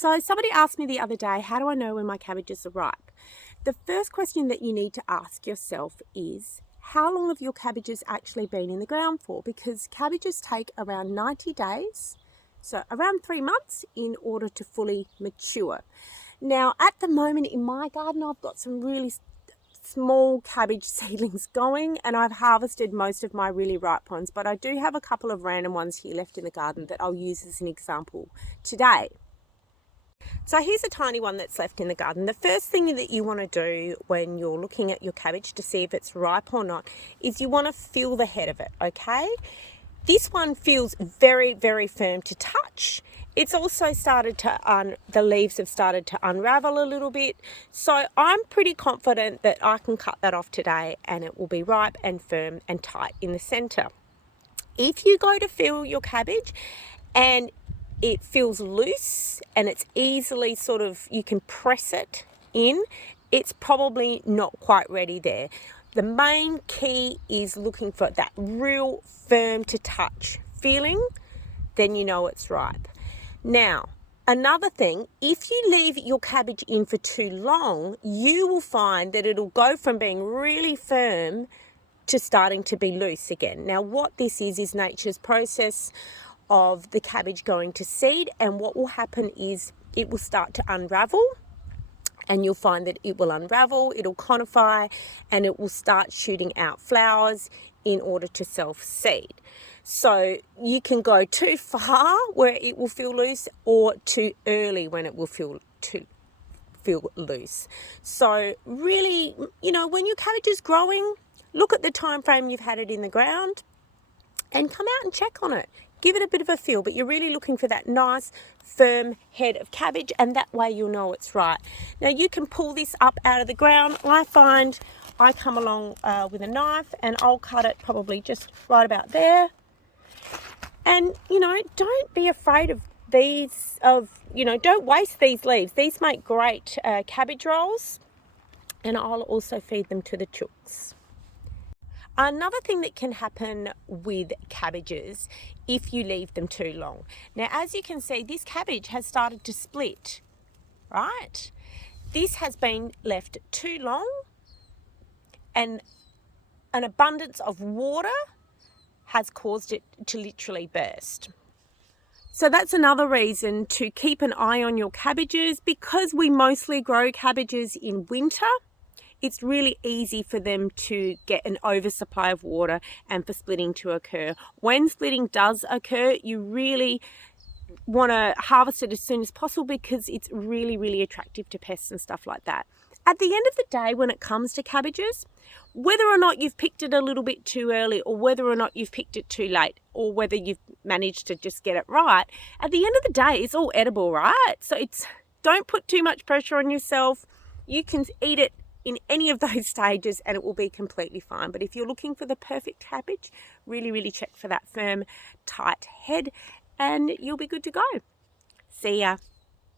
So somebody asked me the other day, how do I know when my cabbages are ripe? The first question that you need to ask yourself is, how long have your cabbages actually been in the ground for? Because cabbages take around 90 days, so around 3 months, in order to fully mature. Now, at the moment in my garden, I've got some really small cabbage seedlings going, and I've harvested most of my really ripe ones, but I do have a couple of random ones here left in the garden that I'll use as an example today. So here's a tiny one that's left in the garden. The first thing that you want to do when you're looking at your cabbage to see if it's ripe or not is you want to feel the head of it, okay? This one feels very, very firm to touch. It's also started to, the leaves have started to unravel a little bit. So I'm pretty confident that I can cut that off today and it will be ripe and firm and tight in the center. If you go to feel your cabbage and it feels loose and it's easily you can press it in, it's probably not quite ready there. The main key is looking for that real firm to touch feeling, then you know it's ripe. Now, another thing, if you leave your cabbage in for too long, you will find that it'll go from being really firm to starting to be loose again. Now, what this is nature's process of the cabbage going to seed, and what will happen is it will start to unravel, and you'll find that it will unravel, it'll conify, and it will start shooting out flowers in order to self-seed. So you can go too far where it will feel loose, or too early when it will feel loose. So really, when your cabbage is growing, look at the time frame you've had it in the ground and come out and check on it. Give it a bit of a feel, but you're really looking for that nice, firm head of cabbage, and that way you'll know it's right. Now, you can pull this up out of the ground. I find I come along with a knife, and I'll cut it probably just right about there. And, don't be afraid of these, don't waste these leaves. These make great cabbage rolls, and I'll also feed them to the chooks. Another thing that can happen with cabbages if you leave them too long. Now, as you can see, this cabbage has started to split, right? This has been left too long, and an abundance of water has caused it to literally burst. So that's another reason to keep an eye on your cabbages. Because we mostly grow cabbages in winter, it's really easy for them to get an oversupply of water and for splitting to occur. When splitting does occur, you really want to harvest it as soon as possible because it's really, really attractive to pests and stuff like that. At the end of the day, when it comes to cabbages, whether or not you've picked it a little bit too early, or whether or not you've picked it too late, or whether you've managed to just get it right, at the end of the day, it's all edible, right? So don't put too much pressure on yourself. You can eat it in any of those stages and it will be completely fine. But if you're looking for the perfect cabbage, really, really check for that firm, tight head, and you'll be good to go. See ya.